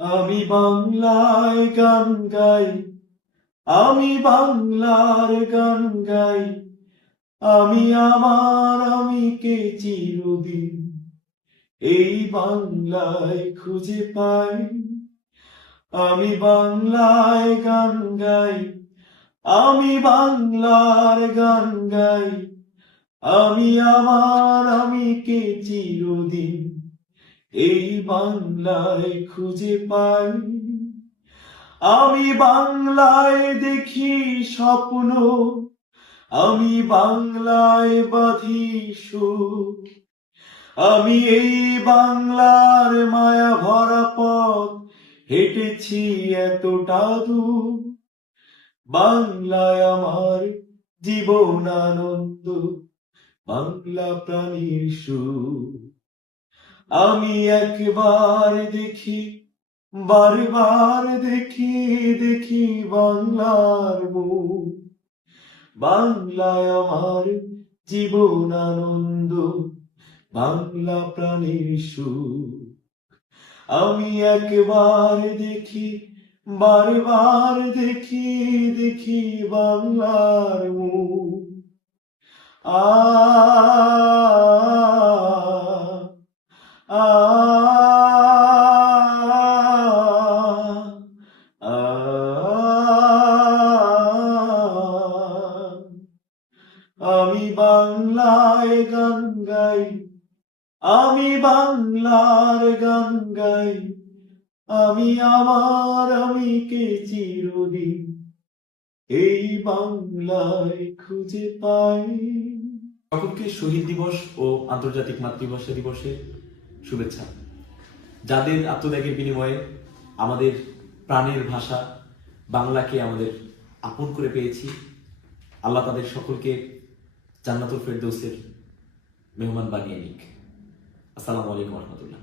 আমি বাংলায় গান গাই, আমি বাংলার গান গাই, আমি আমার আমিকে চিরদিন এই বাংলায় খুঁজে পাই। আমি বাংলায় গান গাই, আমি বাংলার গান গাই, আমি আমার আমিকে চিরদিন এই বাংলায় খুঁজে পাই। আমি বাংলায় দেখি স্বপ্ন, আমি বাংলায় বাঁধি সুর, আমি এই বাংলার মায়া ভরা পথ হেঁটেছি এতটা দূর। বাংলায় আমার জীবন আনন্দ, বাংলা প্রাণীর সুর। আমি একবার দেখি, বারবার দেখি, দেখি বাংলার মুখ। বাংলায় আমার জীবন আনন্দ, বাংলা প্রাণীর সুখ। আমি একবার দেখি, বারবার দেখি, দেখি বাংলার মুখ। আ আ আ আমি বাংলায় গান গাই, আমি বাংলার গান গাই, আমি আমার আমিকে চিরদিন এই বাংলায় খুঁজে পাই। সকলকে শহীদ দিবস ও আন্তর্জাতিক মাতৃভাষা দিবসের শুভেচ্ছা। যাদের আত্মত্যাগের বিনিময়ে আমাদের প্রাণের ভাষা বাংলাকে আমাদের আপন করে পেয়েছি, আল্লাহ তাদের সকলকে জান্নাতুল ফেরদৌসের মেহমান বানিয়ে নিক। আসসালামু আলাইকুম রহমতুল্লাহ।